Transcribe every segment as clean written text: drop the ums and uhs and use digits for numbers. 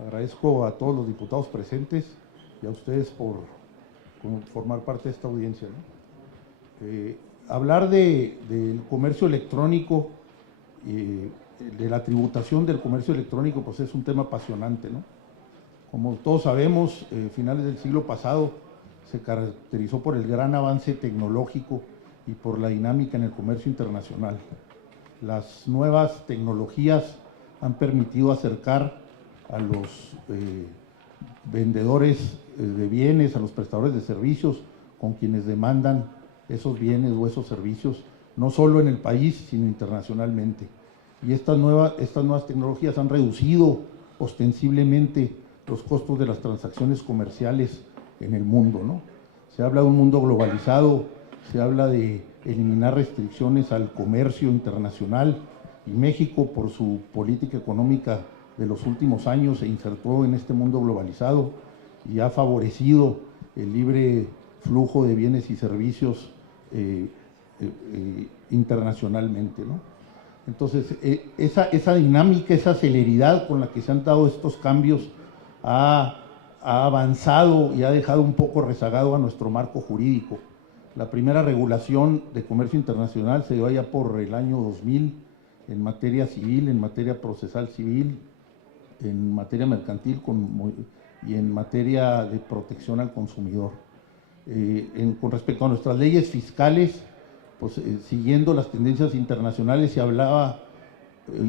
Agradezco a todos los diputados presentes y a ustedes por formar parte de esta audiencia, ¿no? Hablar del comercio electrónico, de la tributación del comercio electrónico, pues es un tema apasionante, ¿no? Como todos sabemos, finales del siglo pasado se caracterizó por el gran avance tecnológico y por la dinámica en el comercio internacional. Las nuevas tecnologías han permitido acercar a los vendedores de bienes, a los prestadores de servicios, con quienes demandan esos bienes o esos servicios, no solo en el país, sino internacionalmente. Y estas nuevas tecnologías han reducido ostensiblemente los costos de las transacciones comerciales en el mundo, ¿no? Se habla de un mundo globalizado, se habla de eliminar restricciones al comercio internacional, y México, por su política económica de los últimos años, se insertó en este mundo globalizado y ha favorecido el libre flujo de bienes y servicios internacionalmente, ¿no? Entonces, esa dinámica, esa celeridad con la que se han dado estos cambios ha avanzado y ha dejado un poco rezagado a nuestro marco jurídico. La primera regulación de comercio internacional se dio allá por el año 2000 en materia civil, en materia procesal civil, en materia mercantil y en materia de protección al consumidor. Con respecto a nuestras leyes fiscales, pues siguiendo las tendencias internacionales, se hablaba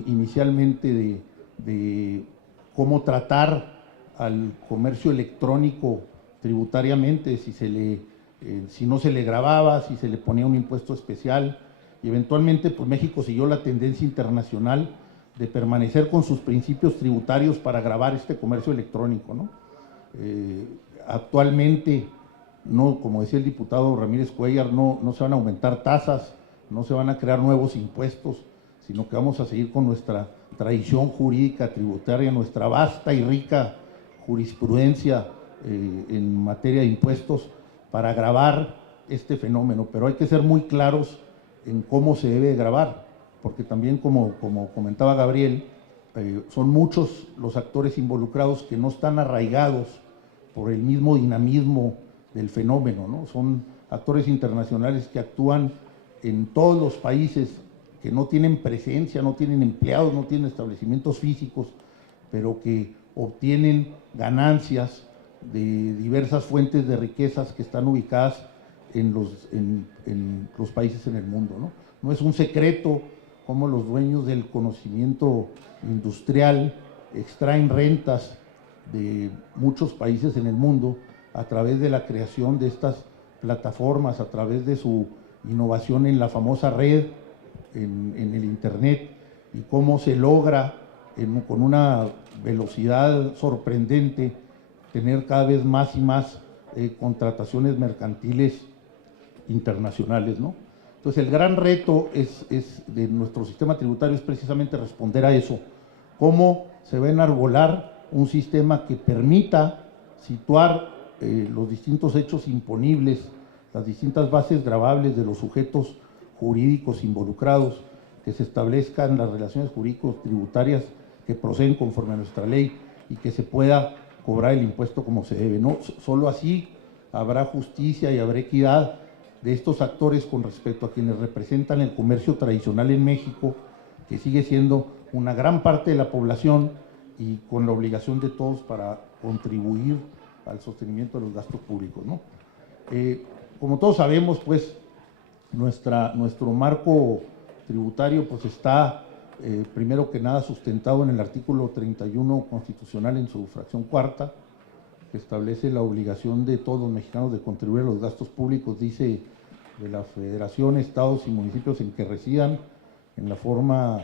inicialmente de cómo tratar al comercio electrónico tributariamente, si no se le gravaba, si se le ponía un impuesto especial, y eventualmente pues México siguió la tendencia internacional de permanecer con sus principios tributarios para gravar este comercio electrónico, ¿no? Actualmente, no, como decía el diputado Ramírez Cuellar, no se van a aumentar tasas, no se van a crear nuevos impuestos, sino que vamos a seguir con nuestra tradición jurídica tributaria, nuestra vasta y rica jurisprudencia en materia de impuestos para gravar este fenómeno. Pero hay que ser muy claros en cómo se debe gravar, porque también, como comentaba Gabriel, son muchos los actores involucrados que no están arraigados por el mismo dinamismo del fenómeno, ¿no? Son actores internacionales que actúan en todos los países, que no tienen presencia, no tienen empleados, no tienen establecimientos físicos, pero que obtienen ganancias de diversas fuentes de riquezas que están ubicadas en los países en el mundo, ¿no? No es un secreto cómo los dueños del conocimiento industrial extraen rentas de muchos países en el mundo a través de la creación de estas plataformas, a través de su innovación en la famosa red, en el Internet, y cómo se logra con una velocidad sorprendente tener cada vez más y más contrataciones mercantiles internacionales, ¿no? Entonces, el gran reto de nuestro sistema tributario es precisamente responder a eso. ¿Cómo se va a enarbolar un sistema que permita situar los distintos hechos imponibles, las distintas bases gravables de los sujetos jurídicos involucrados, que se establezcan las relaciones jurídicos tributarias que proceden conforme a nuestra ley y que se pueda cobrar el impuesto como se debe, ¿no? Solo así habrá justicia y habrá equidad de estos actores con respecto a quienes representan el comercio tradicional en México, que sigue siendo una gran parte de la población y con la obligación de todos para contribuir al sostenimiento de los gastos públicos, ¿no? Como todos sabemos, pues, nuestro marco tributario pues está, primero que nada, sustentado en el artículo 31 constitucional en su fracción cuarta, que establece la obligación de todos los mexicanos de contribuir a los gastos públicos, dice, de la federación, estados y municipios en que residan, en la forma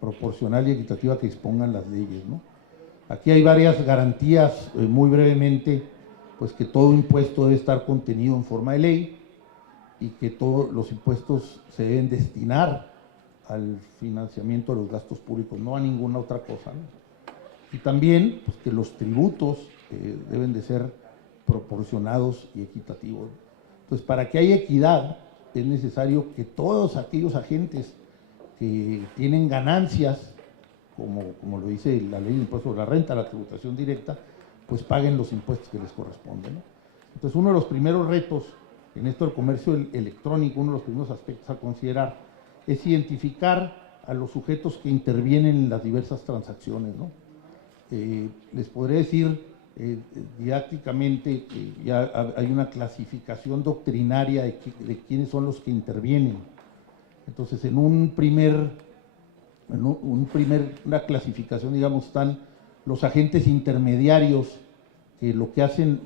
proporcional y equitativa que dispongan las leyes, ¿no? Aquí hay varias garantías, muy brevemente, pues que todo impuesto debe estar contenido en forma de ley y que todos los impuestos se deben destinar al financiamiento de los gastos públicos, no a ninguna otra cosa, ¿no? Y también pues, que los tributos deben de ser proporcionados y equitativos. Entonces, para que haya equidad, es necesario que todos aquellos agentes que tienen ganancias como lo dice la ley de impuestos sobre la renta, la tributación directa, pues paguen los impuestos que les corresponden, ¿no? Entonces, uno de los primeros retos en esto del comercio electrónico, uno de los primeros aspectos a considerar, es identificar a los sujetos que intervienen en las diversas transacciones, ¿no? Les podré decir didácticamente que ya hay una clasificación doctrinaria de quiénes son los que intervienen. Entonces, en una clasificación, digamos, están los agentes intermediarios, que lo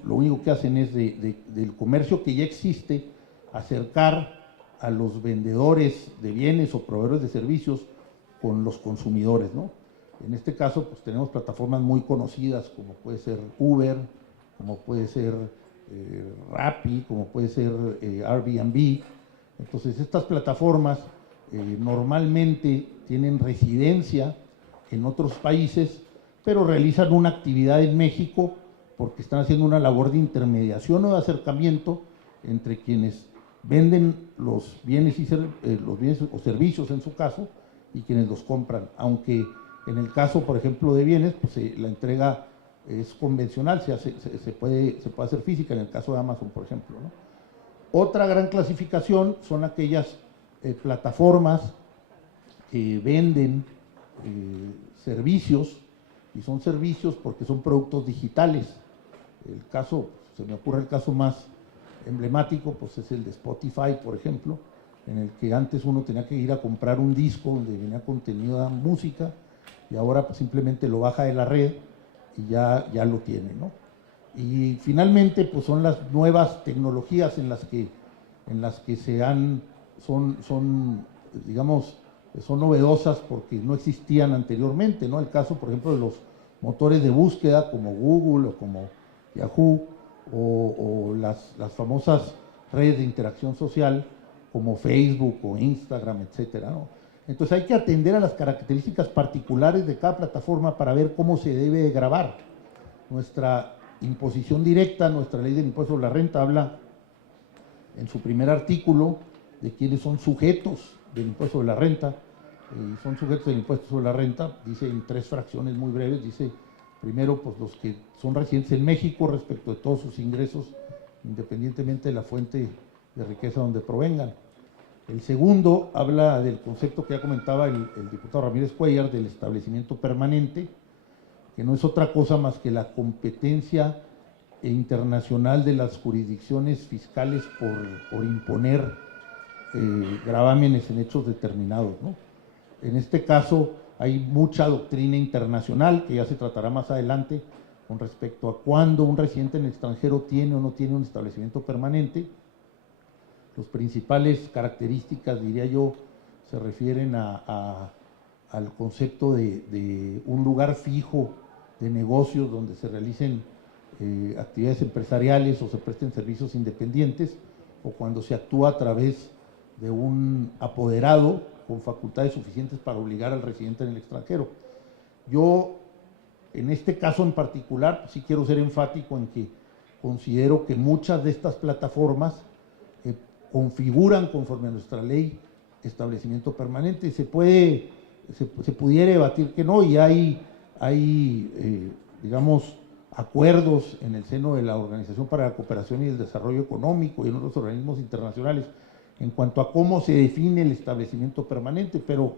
único que hacen es del comercio que ya existe, acercar a los vendedores de bienes o proveedores de servicios con los consumidores, ¿no? En este caso, pues tenemos plataformas muy conocidas, como puede ser Uber, como puede ser Rappi, como puede ser Airbnb. Entonces, estas plataformas normalmente tienen residencia en otros países, pero realizan una actividad en México porque están haciendo una labor de intermediación o de acercamiento entre quienes venden los bienes o servicios, en su caso, y quienes los compran. Aunque en el caso, por ejemplo, de bienes, pues la entrega es convencional, se puede hacer física, en el caso de Amazon, por ejemplo, ¿no? Otra gran clasificación son aquellas plataformas que venden servicios, y son servicios porque son productos digitales. Se me ocurre el caso más emblemático, pues es el de Spotify, por ejemplo, en el que antes uno tenía que ir a comprar un disco donde venía contenida música, y ahora pues simplemente lo baja de la red y ya lo tiene, ¿no? Y finalmente pues son las nuevas tecnologías en las que digamos, son novedosas porque no existían anteriormente, ¿no? El caso, por ejemplo, de los motores de búsqueda como Google o como Yahoo, o las famosas redes de interacción social como Facebook o Instagram, etcétera, ¿no? Entonces hay que atender a las características particulares de cada plataforma para ver cómo se debe de gravar. Nuestra imposición directa, nuestra ley del impuesto sobre la renta habla en su primer artículo de quiénes son sujetos del impuesto sobre la renta. Son sujetos del impuesto sobre la renta, dice en 3 fracciones muy breves. Dice primero, pues los que son residentes en México respecto de todos sus ingresos, independientemente de la fuente de riqueza donde provengan. El segundo habla del concepto que ya comentaba el diputado Ramírez Cuéllar, del establecimiento permanente, que no es otra cosa más que la competencia internacional de las jurisdicciones fiscales por imponer gravámenes en hechos determinados, ¿no? En este caso hay mucha doctrina internacional, que ya se tratará más adelante, con respecto a cuándo un residente en el extranjero tiene o no tiene un establecimiento permanente. Las principales características, diría yo, se refieren al concepto de un lugar fijo de negocios donde se realicen actividades empresariales o se presten servicios independientes, o cuando se actúa a través de un apoderado con facultades suficientes para obligar al residente en el extranjero. Yo, en este caso en particular, sí quiero ser enfático en que considero que muchas de estas plataformas configuran, conforme a nuestra ley, establecimiento permanente. Se pudiera debatir que no, y hay digamos, acuerdos en el seno de la Organización para la Cooperación y el Desarrollo Económico y en otros organismos internacionales en cuanto a cómo se define el establecimiento permanente, pero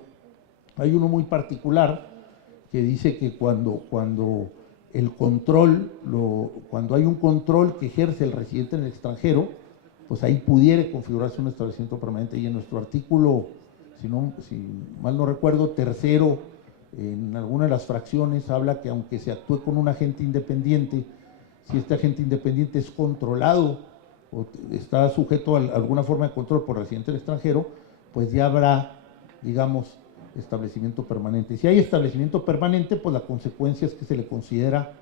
hay uno muy particular que dice que cuando hay un control que ejerce el residente en el extranjero, pues ahí pudiera configurarse un establecimiento permanente. Y en nuestro artículo, si mal no recuerdo, tercero, en alguna de las fracciones habla que aunque se actúe con un agente independiente, si este agente independiente es controlado o está sujeto a alguna forma de control por residente del extranjero, pues ya habrá, digamos, establecimiento permanente. Si hay establecimiento permanente, pues la consecuencia es que se le considera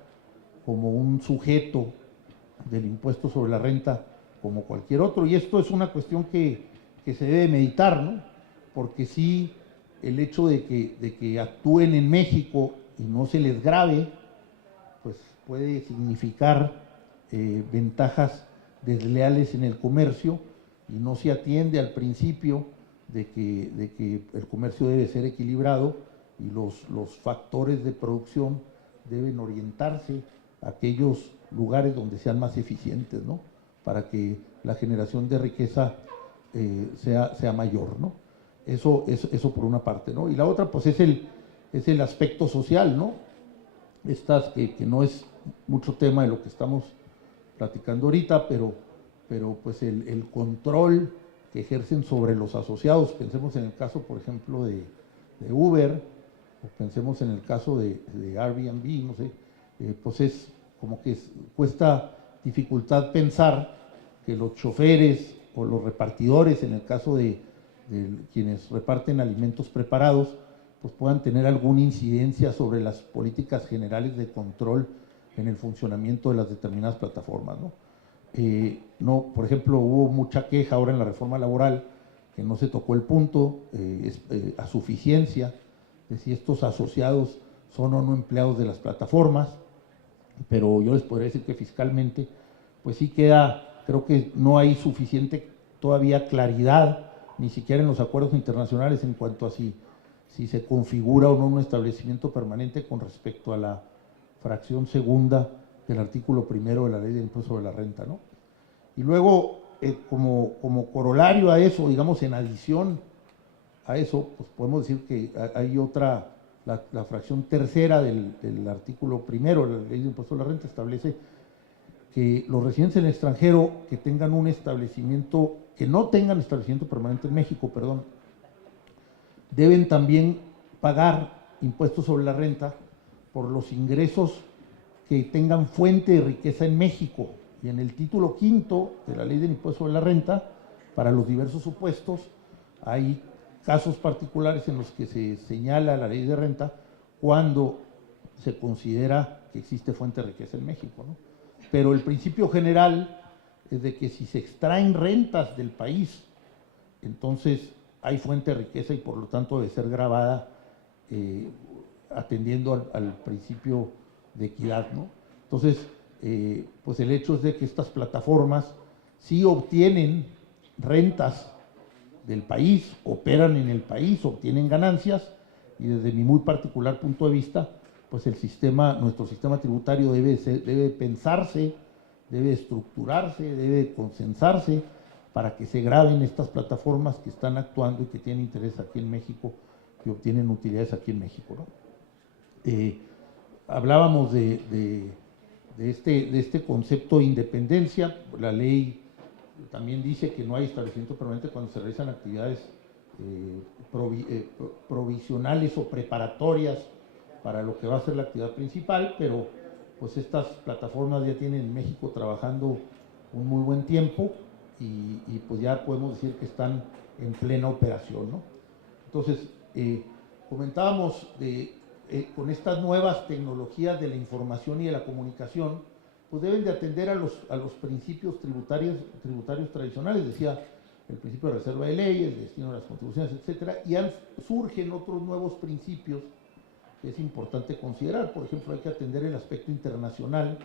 como un sujeto del impuesto sobre la renta como cualquier otro. Y esto es una cuestión que se debe meditar, ¿no? Porque sí, el hecho de que actúen en México y no se les grave, pues puede significar ventajas desleales en el comercio, y no se atiende al principio de que el comercio debe ser equilibrado y los factores de producción deben orientarse a aquellos lugares donde sean más eficientes, ¿no? Para que la generación de riqueza sea mayor, ¿no? Eso por una parte, ¿no? Y la otra, pues, es el aspecto social, ¿no? Que no es mucho tema de lo que estamos platicando ahorita, pero pues el control que ejercen sobre los asociados, pensemos en el caso, por ejemplo, de Uber, o pensemos en el caso de Airbnb, no sé, pues es como que cuesta dificultad pensar que los choferes o los repartidores, en el caso de quienes reparten alimentos preparados, pues puedan tener alguna incidencia sobre las políticas generales de control en el funcionamiento de las determinadas plataformas, ¿no? No, por ejemplo, hubo mucha queja ahora en la reforma laboral que no se tocó el punto a suficiencia de si estos asociados son o no empleados de las plataformas, pero yo les podría decir que fiscalmente, pues sí queda, creo que no hay suficiente todavía claridad, ni siquiera en los acuerdos internacionales en cuanto a si se configura o no un establecimiento permanente con respecto a la fracción segunda del artículo primero de la Ley del Impuesto sobre la Renta, ¿no? Y luego, como corolario a eso, digamos, en adición a eso, pues podemos decir que hay otra, la fracción tercera del artículo primero de la Ley del Impuesto sobre la Renta establece que los residentes en el extranjero que tengan un establecimiento, que no tengan establecimiento permanente en México, perdón, deben también pagar impuestos sobre la renta por los ingresos que tengan fuente de riqueza en México. Y en el título quinto de la Ley del Impuesto sobre la Renta, para los diversos supuestos, hay casos particulares en los que se señala la ley de renta cuando se considera que existe fuente de riqueza en México, ¿no? Pero el principio general es de que si se extraen rentas del país, entonces hay fuente de riqueza y por lo tanto debe ser gravada atendiendo al principio de equidad, ¿no? Entonces, pues el hecho es de que estas plataformas sí obtienen rentas del país, operan en el país, obtienen ganancias, y desde mi muy particular punto de vista, pues nuestro sistema tributario debe pensarse, debe estructurarse, debe consensarse para que se graben estas plataformas que están actuando y que tienen interés aquí en México, que obtienen utilidades aquí en México, ¿no? Hablábamos de este concepto de independencia. La ley también dice que no hay establecimiento permanente cuando se realizan actividades provisionales o preparatorias para lo que va a ser la actividad principal, pero pues estas plataformas ya tienen en México trabajando un muy buen tiempo y pues ya podemos decir que están en plena operación, ¿no? Entonces, comentábamos con estas nuevas tecnologías de la información y de la comunicación, pues deben de atender a los principios tributarios tradicionales, decía el principio de reserva de ley, el destino de las contribuciones, etcétera, y surgen otros nuevos principios que es importante considerar. Por ejemplo, hay que atender el aspecto internacional,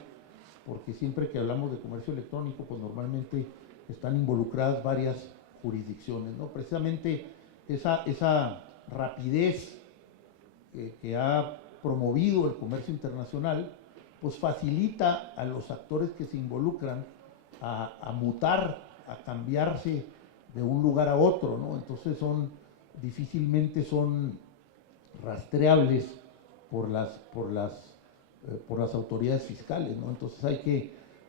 porque siempre que hablamos de comercio electrónico, pues normalmente están involucradas varias jurisdicciones, ¿no? Precisamente esa rapidez que ha promovido el comercio internacional, pues facilita a los actores que se involucran a mutar, a cambiarse de un lugar a otro, ¿no? Entonces difícilmente son rastreables por las autoridades fiscales, ¿no? Entonces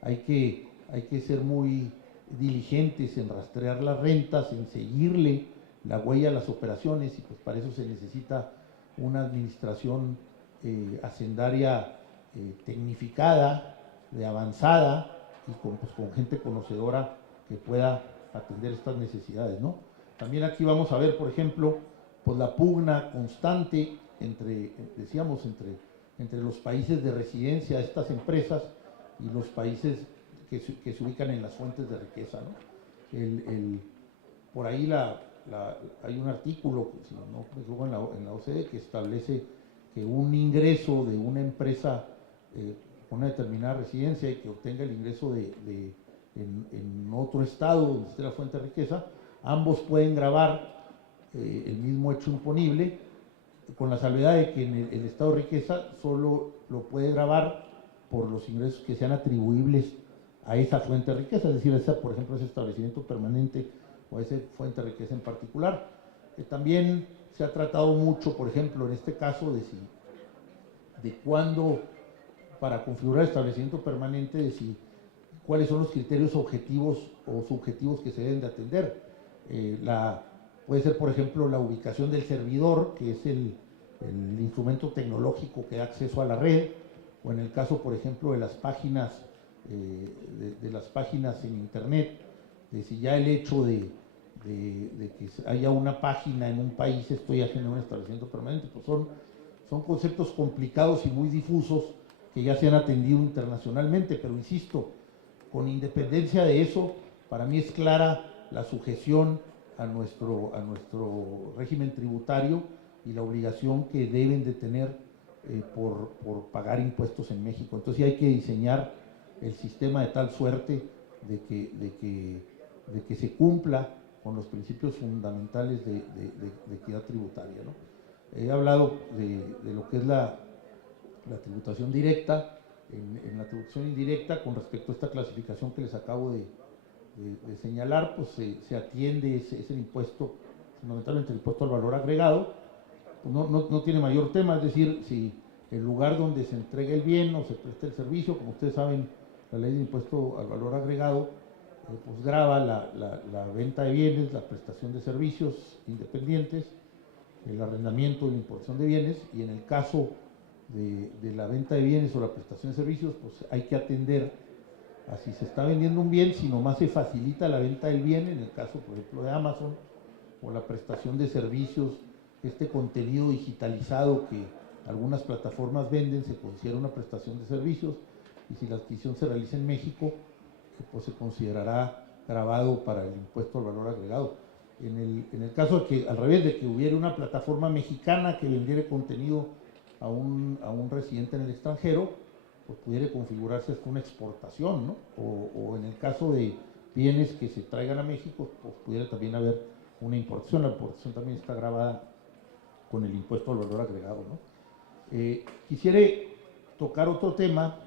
hay que ser muy diligentes en rastrear las rentas, en seguirle la huella a las operaciones, y pues para eso se necesita una administración hacendaria tecnificada, de avanzada, y con gente conocedora que pueda atender estas necesidades, ¿no? También aquí vamos a ver, por ejemplo, pues la pugna constante entre los países de residencia de estas empresas y los países que se ubican en las fuentes de riqueza, ¿no? Por ahí hay un artículo, si no me equivoco, en la OCDE, que establece que un ingreso de una empresa con una determinada residencia y que obtenga el ingreso en otro estado donde esté la fuente de riqueza, ambos pueden gravar el mismo hecho imponible con la salvedad de que en el estado de riqueza solo lo puede gravar por los ingresos que sean atribuibles a esa fuente de riqueza, es decir, esa, por ejemplo, ese establecimiento permanente o a esa fuente de riqueza en particular. También se ha tratado mucho, por ejemplo, en este caso, de cuándo, para configurar el establecimiento permanente, de cuáles son los criterios objetivos o subjetivos que se deben de atender. Puede ser, por ejemplo, la ubicación del servidor, que es el instrumento tecnológico que da acceso a la red, o en el caso, por ejemplo, de las páginas, de las páginas en Internet, de si ya el hecho de que haya una página en un país, esto ya genera un establecimiento permanente, pues son conceptos complicados y muy difusos que ya se han atendido internacionalmente, pero insisto, con independencia de eso, para mí es clara la sujeción a nuestro régimen tributario y la obligación que deben de tener por pagar impuestos en México. Entonces sí hay que diseñar el sistema de tal suerte de que se cumpla con los principios fundamentales de equidad tributaria, ¿no? He hablado de lo que es la tributación directa. En la tributación indirecta, con respecto a esta clasificación que les acabo de señalar, pues se atiende ese impuesto, fundamentalmente el impuesto al valor agregado. Pues no tiene mayor tema, es decir, si el lugar donde se entrega el bien o se presta el servicio, como ustedes saben, la ley de impuesto al valor agregado, pues grava la venta de bienes, la prestación de servicios independientes, el arrendamiento y la importación de bienes, y en el caso de la venta de bienes o la prestación de servicios, pues hay que atender a si se está vendiendo un bien, si nomás se facilita la venta del bien, en el caso, por ejemplo, de Amazon, o la prestación de servicios, este contenido digitalizado que algunas plataformas venden, se considera una prestación de servicios, y si la adquisición se realiza en México, pues se considerará gravado para el impuesto al valor agregado. En el caso de que, al revés, de que hubiera una plataforma mexicana que vendiera contenido a un residente en el extranjero, pues pudiera configurarse hasta una exportación, ¿no? O en el caso de bienes que se traigan a México, pues pudiera también haber una importación. La importación también está grabada con el impuesto al valor agregado, ¿no? Quisiera tocar otro tema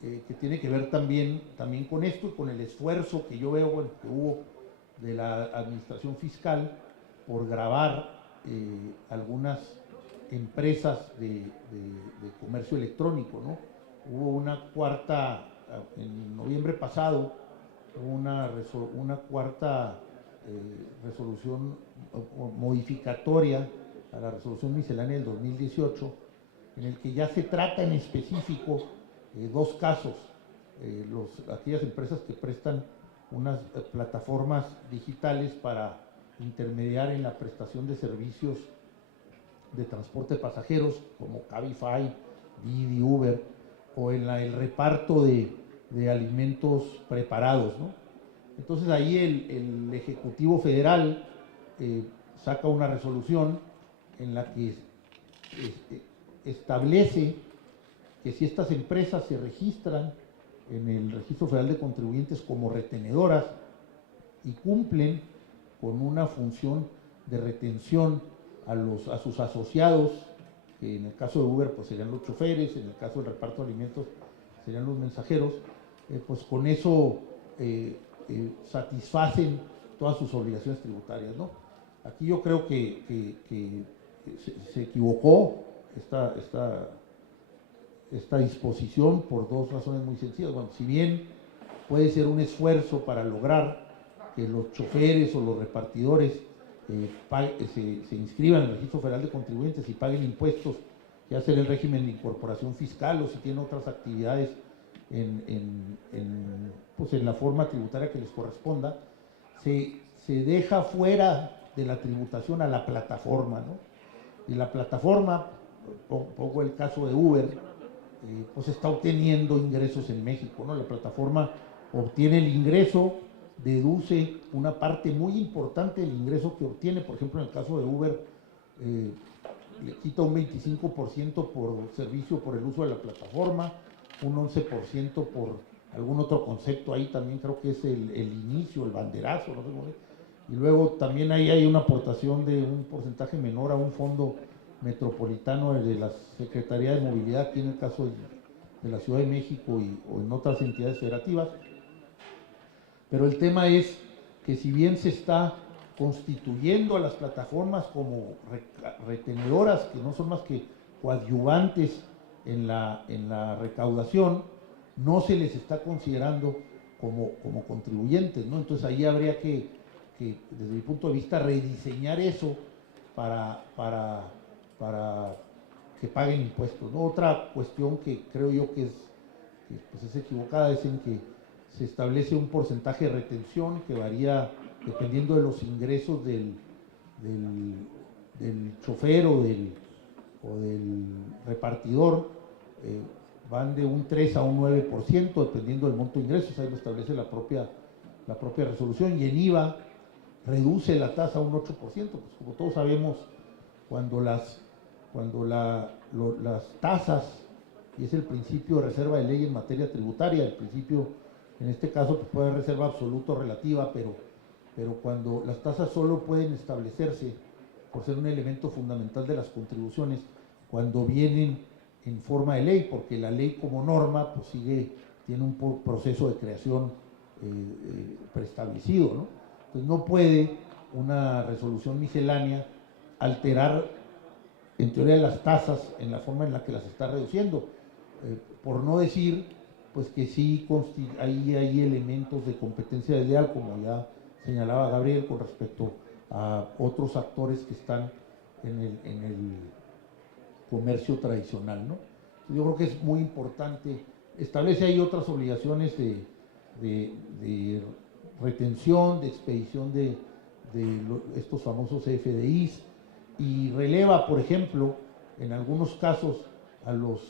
que tiene que ver también con esto y con el esfuerzo que yo veo, bueno, que hubo de la administración fiscal por gravar algunas empresas de comercio electrónico, ¿no? Hubo una cuarta, en noviembre pasado, una cuarta resolución modificatoria a la resolución miscelánea del 2018, en el que ya se trata en específico dos casos, aquellas empresas que prestan unas plataformas digitales para intermediar en la prestación de servicios de transporte de pasajeros, como Cabify, Didi, Uber, o en el reparto de alimentos preparados, ¿no? Entonces ahí el Ejecutivo Federal saca una resolución en la que establece que si estas empresas se registran en el Registro Federal de Contribuyentes como retenedoras y cumplen con una función de retención a sus asociados, que en el caso de Uber pues serían los choferes, en el caso del reparto de alimentos serían los mensajeros, pues con eso satisfacen todas sus obligaciones tributarias, ¿no? Aquí yo creo que se equivocó esta disposición por dos razones muy sencillas. Bueno, si bien puede ser un esfuerzo para lograr que los choferes o los repartidores se inscriban en el Registro Federal de Contribuyentes y paguen impuestos, ya sea en el régimen de incorporación fiscal o si tienen otras actividades pues en la forma tributaria que les corresponda, se deja fuera de la tributación a la plataforma, ¿no? Y la plataforma, pongo el caso de Uber, pues está obteniendo ingresos en México, ¿no? La plataforma obtiene el ingreso, deduce una parte muy importante del ingreso que obtiene, por ejemplo, en el caso de Uber, le quita un 25% por servicio por el uso de la plataforma, un 11% por algún otro concepto, ahí también creo que es el inicio, el banderazo, no sé cómo es. Y luego también ahí hay una aportación de un porcentaje menor a un fondo metropolitano de la Secretaría de Movilidad, aquí en el caso de la Ciudad de México o en otras entidades federativas. Pero el tema es que si bien se está constituyendo a las plataformas como retenedoras, que no son más que coadyuvantes en la recaudación, no se les está considerando como contribuyentes, ¿no? Entonces ahí habría que, desde mi punto de vista, rediseñar eso para que paguen impuestos, ¿no? Otra cuestión que creo yo que pues es equivocada es en que se establece un porcentaje de retención que varía dependiendo de los ingresos del chofer o del repartidor, van de un 3 a un 9%, dependiendo del monto de ingresos, ahí lo establece la propia resolución, y en IVA reduce la tasa a un 8%, pues como todos sabemos, cuando las tasas, y es el principio de reserva de ley en materia tributaria, el principio, en este caso, pues puede haber reserva absoluta o relativa, pero cuando las tasas solo pueden establecerse por ser un elemento fundamental de las contribuciones, cuando vienen en forma de ley, porque la ley como norma pues tiene un proceso de creación preestablecido, ¿no? Entonces no puede una resolución miscelánea alterar en teoría las tasas en la forma en la que las está reduciendo, por no decir pues que sí hay elementos de competencia desleal, como ya señalaba Gabriel, con respecto a otros actores que están en el comercio tradicional, ¿no? Yo creo que es muy importante, establece ahí otras obligaciones de retención, de expedición de estos famosos FDIs, y releva, por ejemplo, en algunos casos a los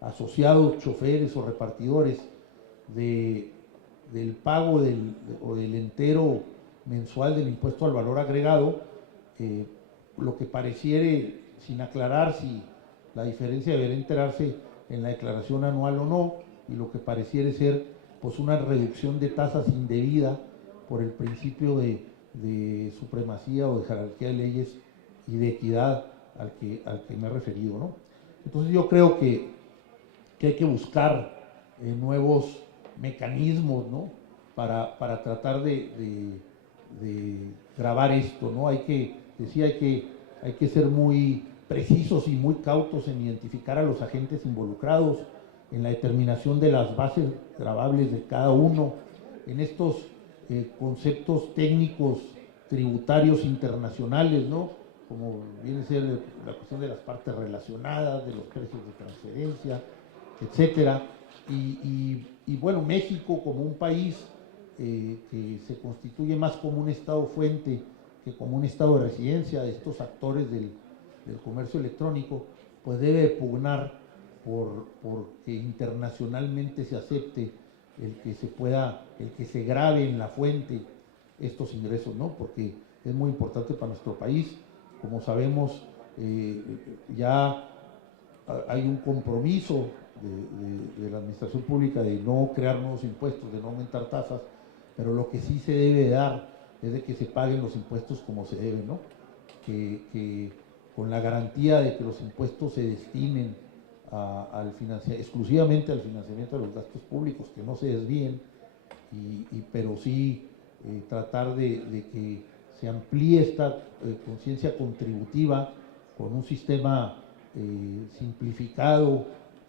asociados choferes o repartidores del pago o del entero mensual del impuesto al valor agregado, lo que pareciere, sin aclarar si la diferencia debería enterarse en la declaración anual o no, y lo que pareciere ser pues una reducción de tasas indebida por el principio de supremacía o de jerarquía de leyes y de equidad al que me he referido, ¿no? Entonces yo creo que hay que buscar nuevos mecanismos, ¿no? Para tratar de grabar esto, ¿no? Hay que ser muy precisos y muy cautos en identificar a los agentes involucrados, en la determinación de las bases gravables de cada uno, en estos conceptos técnicos tributarios internacionales, ¿no? Como viene a ser la cuestión de las partes relacionadas, de los precios de transferencia, etcétera. Y bueno, México como un país que se constituye más como un estado fuente que como un estado de residencia de estos actores del comercio electrónico, pues debe pugnar por que internacionalmente se acepte el que se grabe en la fuente estos ingresos, ¿no? Porque es muy importante para nuestro país. Como sabemos, ya hay un compromiso de la administración pública de no crear nuevos impuestos, de no aumentar tasas, pero lo que sí se debe dar es de que se paguen los impuestos como se deben, ¿no? Que con la garantía de que los impuestos se destinen exclusivamente al financiamiento de los gastos públicos, que no se desvíen, pero sí tratar de que se amplíe esta conciencia contributiva con un sistema simplificado,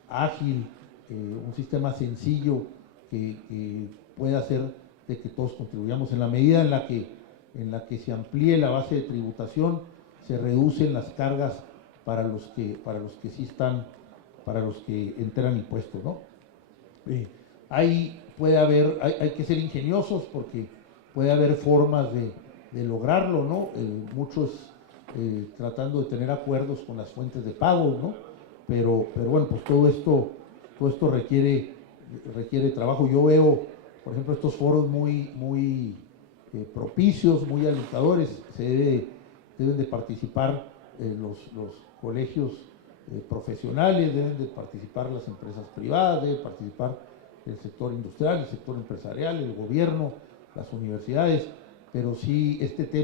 ágil, un sistema sencillo que pueda hacer de que todos contribuyamos. En la medida en la que se amplíe la base de tributación, se reducen las cargas para los que sí están, para los que enteran impuestos, ¿no? Hay que ser ingeniosos porque puede haber formas de lograrlo, ¿no? Muchos tratando de tener acuerdos con las fuentes de pago, ¿no? Pero bueno, pues todo esto requiere trabajo. Yo veo, por ejemplo, estos foros muy propicios, muy alentadores. Deben de participar los colegios profesionales, deben de participar las empresas privadas, debe participar el sector industrial, el sector empresarial, el gobierno, las universidades, pero sí este tema